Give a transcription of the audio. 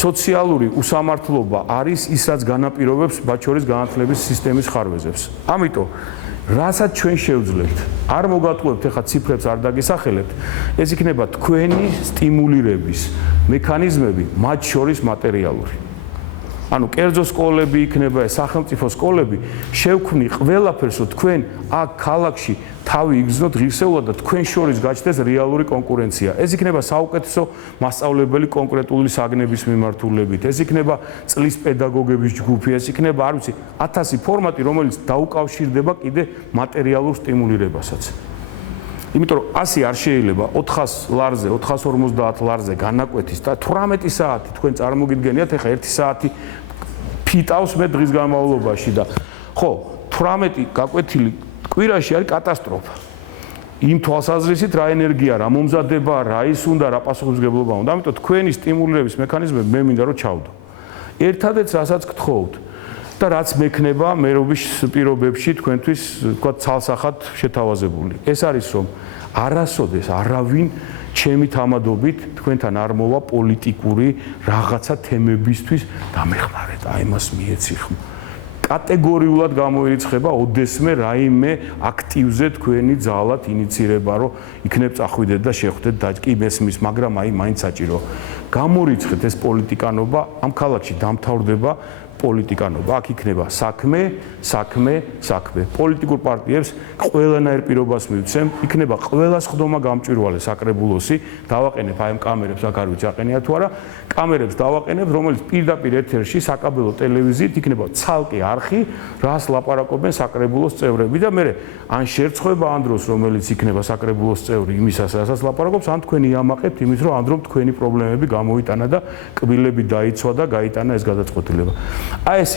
სოციალური უსამართლობა არის ის, რაც განაპირობებს მათ შორის განათლების სისტემის ხარვეზებს. ამიტომ რასაც ჩვენ შევძლებთ, არ მოგატყუებთ ეხლა ციფრებს არ დაგესახელებთ, ეს იქნება თქვენი სტიმულირების მექანიზმები, მათ შორის მატერიალური. ანუ კერძო სკოლები იქნება, სახელმწიფო სკოლები, შევქმნი ყველაფერს, რომ თქვენ აქ ქალაქში თავი იგრძნოთ ღირსეულად და თქვენ შორის გაჩნდეს რეალური კონკურენცია. ეს იქნება საუკეთესო მასწავლებელი კონკრეტული საგნების მიმართულებით, ეს იქნება წლის პედაგოგების ჯგუფი, ეს იქნება, არ ვიცი, 1000 ფორმატი, რომელიც დაუკავშირდება კიდე მატერიალურ სტიმულირებასაც. იმიტომ რომ 100 არ შეიძლება 400 ლარზე, 450 ლარზე განაკვეთის და 18 საათი თქვენ წარმოგიდგენიათ, ეხლა 1 საათი ფიტავს მე დღის განმავლობაში და ხო, 18 გაკვეთილი კვირაში არის კატასტროფა. იმ თვალსაზრისით რა ენერგია, რა მომზადება, რა ის უნდა, რა პასუხისმგებლობა უნდა. ამიტომ თქვენი სტიმულირების მექანიზმები მე მინდა რომ ჩავდო. ერთადერთს რასაც გთხოვთ და რაც მექნება მერობის პირობებში თქვენთვის, თქვა ცალსახად შეთავაზებული. ეს არის რომ არასოდეს არავინ ჩემი თამადობით თქვენთან არ მოვა პოლიტიკური რაღაცა თემებისთვის დამეხმარეთ, აი მას მიეცი ხმა. კატეგორიულად გამოირიცხება ოდესმე რაიმე აქტივზე თქვენი ძალად ინიცირება, რომ იქნებ წახვიდეთ და შეხვდეთ და კი მესმის, მაგრამ აი მაინც საჭირო. გამორიცხეთ ეს პოლიტიკანობა, ამ ქალაქში დამთავრდება პოლიტიკანობა, აქ იქნება საქმე, საქმე, საქმე. პოლიტიკურ პარტიებს ყველანაირ პირობას მივცემ, იქნება ყველა სხდომა გამჭვირვალე საკრებულოსი, დავაყენებ აი ამ კამერებს, აქ არ ვიცი აყენია თუ არა, კამერებს დავაყენებ, რომელიც პირდაპირ ეთერში საკაბელო ტელევიზიით იქნება ცალკე არხი, რას ლაპარაკობენ საკრებულოს წევრები და მე ან შერწყება ამ დროს, რომელიც იქნება საკრებულოს წევრი იმისას, რასაც ლაპარაკობს, ან თქვენ იამაყებთ იმის, რომ ამ დრო თქვენი პრობლემები გამოიტანა და კბილები დაიცვა და გაიტანა ეს გადაწყვეტილება. აი ეს